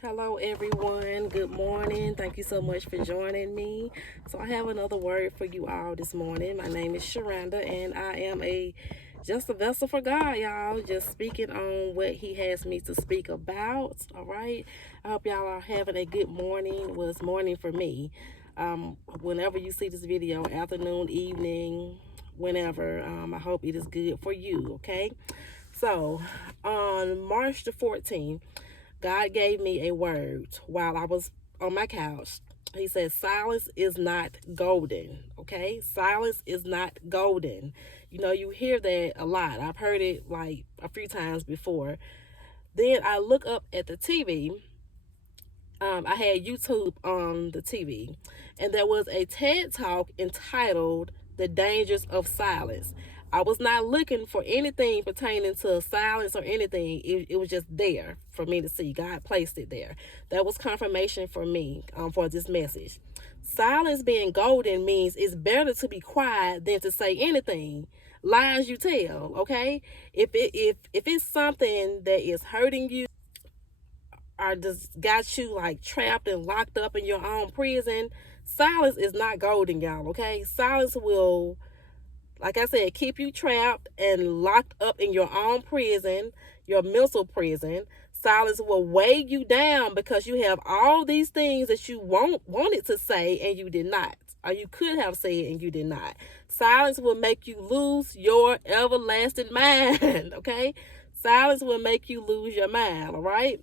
Hello, everyone. Good morning. Thank you so much for joining me. So, I have another word for you all this morning. My name is Sharanda, and I am just a vessel for God, y'all. Just speaking on what He has me to speak about. All right. I hope y'all are having a good morning. Well, it's morning for me. Whenever you see this video, afternoon, evening, whenever, I hope it is good for you. Okay. So, on March the 14th. God gave me a word while I was on my couch. He said, silence is not golden. Okay? Silence is not golden. You know, you hear that a lot. I've heard it like a few times before. Then I look up at the TV. I had YouTube on the TV, and there was a TED Talk entitled The Dangers of Silence. I was not looking for anything pertaining to silence or anything. It was just there for me to see. God placed it there. That was confirmation for me for this message. Silence being golden means it's better to be quiet than to say anything. Lies you tell, okay? If it's something that is hurting you, or just got you like trapped and locked up in your own prison, silence is not golden, y'all, okay? Silence will, like I said, keep you trapped and locked up in your own prison, your mental prison. Silence will weigh you down because you have all these things that you wanted to say and you did not, or you could have said and you did not. Silence will make you lose your everlasting mind, okay? Silence will make you lose your mind, all right?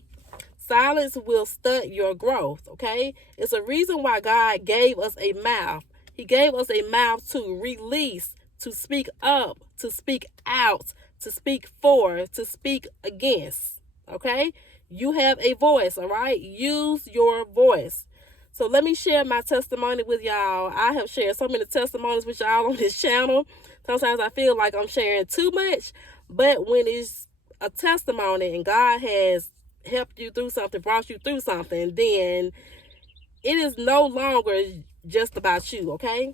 Silence will stunt your growth, okay? It's a reason why God gave us a mouth. He gave us a mouth to release, to speak up, to speak out, to speak for, to speak against, okay? You have a voice, all right? Use your voice. So let me share my testimony with y'all. I have shared so many testimonies with y'all on this channel. Sometimes I feel like I'm sharing too much, but when it's a testimony and God has helped you through something, brought you through something, then it is no longer just about you, okay?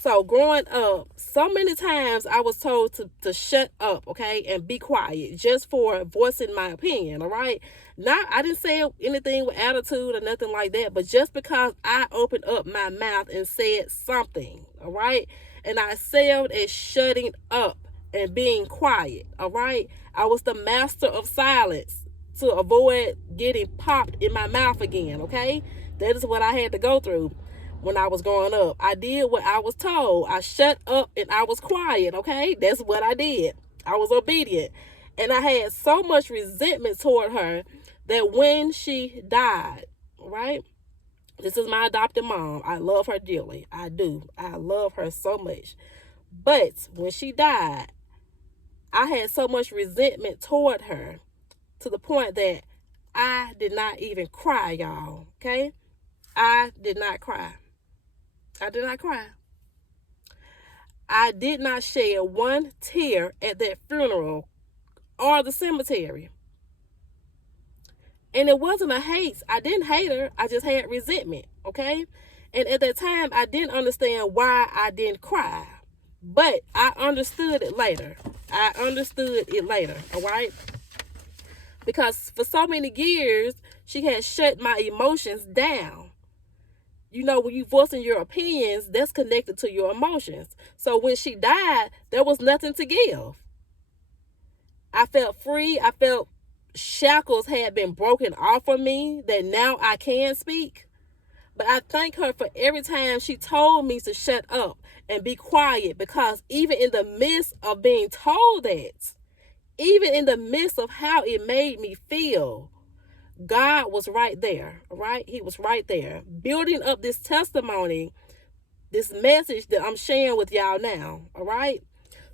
So growing up, so many times I was told to shut up, okay, and be quiet just for voicing my opinion, all right? Not, I didn't say anything with attitude or nothing like that, but just because I opened up my mouth and said something, all right? And I said at shutting up and being quiet, all right? I was the master of silence to avoid getting popped in my mouth again, okay? That is what I had to go through when I was growing up. I did what I was told. I shut up and I was quiet, okay? That's what I did. I was obedient. And I had so much resentment toward her that when she died, right? This is my adopted mom. I love her dearly. I do. I love her so much. But when she died, I had so much resentment toward her to the point that I did not even cry, y'all, okay? I did not cry. I did not cry. I did not shed one tear at that funeral or the cemetery. And it wasn't a hate. I didn't hate her. I just had resentment, okay? And at that time, I didn't understand why I didn't cry. But I understood it later. All right? Because for so many years, she had shut my emotions down. You know, when you voicing your opinions, that's connected to your emotions. So when she died, there was nothing to give. I felt free. I felt shackles had been broken off of me, that now I can speak. But I thank her for every time she told me to shut up and be quiet, because even in the midst of being told that, even in the midst of how it made me feel, God was right there, right? He was right there, building up this testimony, this message that I'm sharing with y'all now, all right?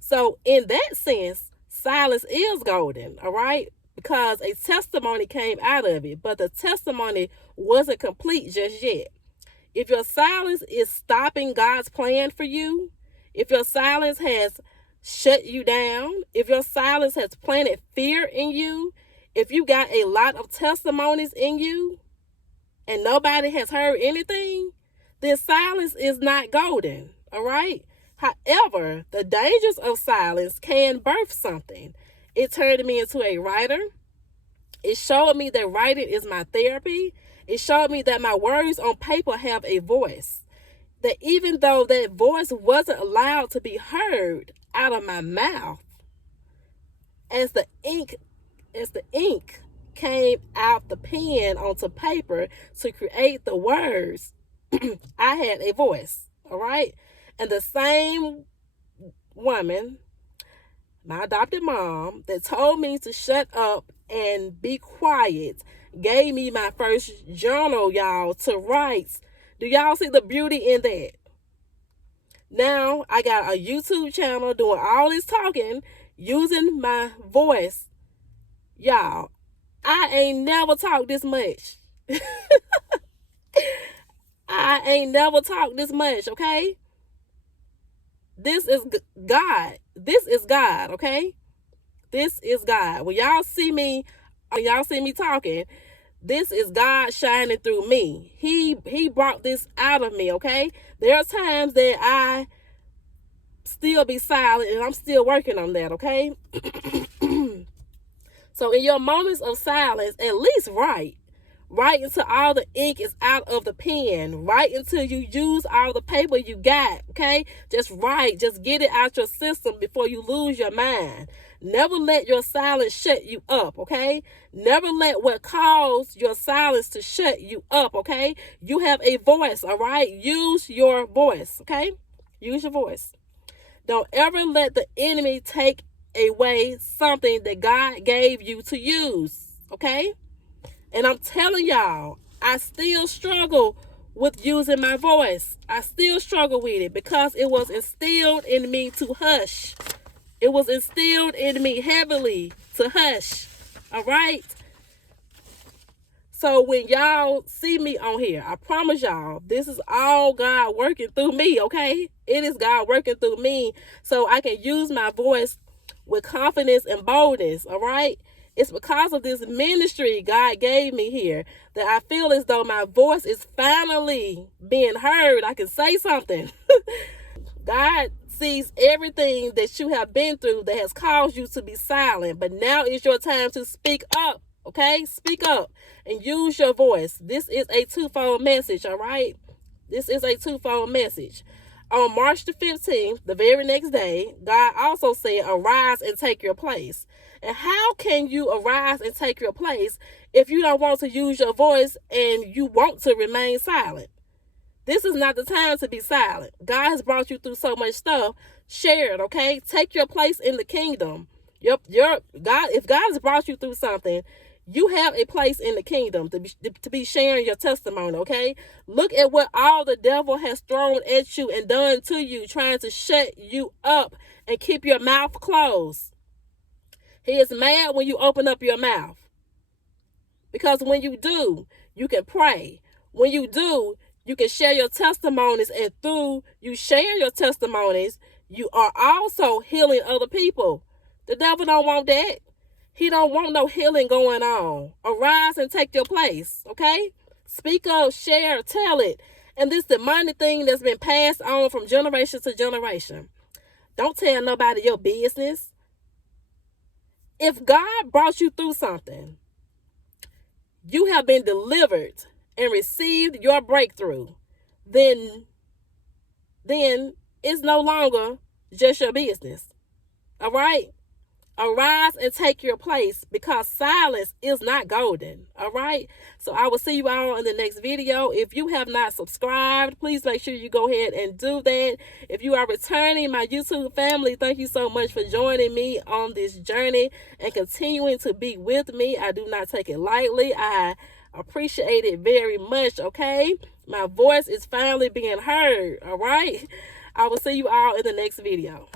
So in that sense, silence is golden, all right? Because a testimony came out of it, but the testimony wasn't complete just yet. If your silence is stopping God's plan for you, if your silence has shut you down, if your silence has planted fear in you, if you got a lot of testimonies in you and nobody has heard anything, then silence is not golden, all right? However, the dangers of silence can birth something. It turned me into a writer, It showed me that writing is my therapy. It showed me that my words on paper have a voice. That even though that voice wasn't allowed to be heard out of my mouth, as the ink came out the pen onto paper to create the words, I had a voice, all right? And the same woman, my adopted mom, that told me to shut up and be quiet, gave me my first journal, y'all, to write. Do y'all see the beauty in that? Now I got a YouTube channel doing all this talking, using my voice. Y'all, I ain't never talked this much. I ain't never talked this much, okay? This is God. This is God, okay? This is God. When y'all see me talking, this is God shining through me. He brought this out of me, okay? There are times that I still be silent, and I'm still working on that, okay? So in your moments of silence, at least write. Write until all the ink is out of the pen. Write until you use all the paper you got, okay? Just write. Just get it out your system before you lose your mind. Never let your silence shut you up, okay? Never let what caused your silence to shut you up, okay? You have a voice, all right? Use your voice, okay? Use your voice. Don't ever let the enemy take away something that God gave you to use, okay? And I'm telling y'all, I still struggle with using my voice. I still struggle with it because it was instilled in me to hush. It was instilled in me heavily to hush. All right? So when y'all see me on here, I promise y'all, this is all God working through me, okay? It is God working through me so I can use my voice with confidence and boldness, all right? It's because of this ministry God gave me here that I feel as though my voice is finally being heard. I can say something. God sees everything that you have been through that has caused you to be silent. But now is your time to speak up, okay? Speak up and use your voice. This is a twofold message, all right? This is a twofold message. On March the 15th, the very next day, God also said, arise and take your place. And how can you arise and take your place if you don't want to use your voice and you want to remain silent? This is not the time to be silent. God has brought you through so much stuff. Share it, okay? Take your place in the kingdom. Your God, if God has brought you through something, you have a place in the kingdom to be sharing your testimony, okay? Look at what all the devil has thrown at you and done to you, trying to shut you up and keep your mouth closed. He is mad when you open up your mouth. Because when you do, you can pray. When you do, you can share your testimonies, and through you sharing your testimonies, you are also healing other people. The devil don't want that. He don't want no healing going on. Arise and take your place, okay? Speak up, share, tell it. And this demonic thing that's been passed on from generation to generation. Don't tell nobody your business. If God brought you through something, you have been delivered and received your breakthrough, then it's no longer just your business. All right? Arise and take your place, because silence is not golden. All right? So I will see you all in the next video. If you have not subscribed, please make sure you go ahead and do that. If you are returning, my YouTube family, thank you so much for joining me on this journey and continuing to be with me. I do not take it lightly. I appreciate it very much, okay? My voice is finally being heard, all right? I will see you all in the next video.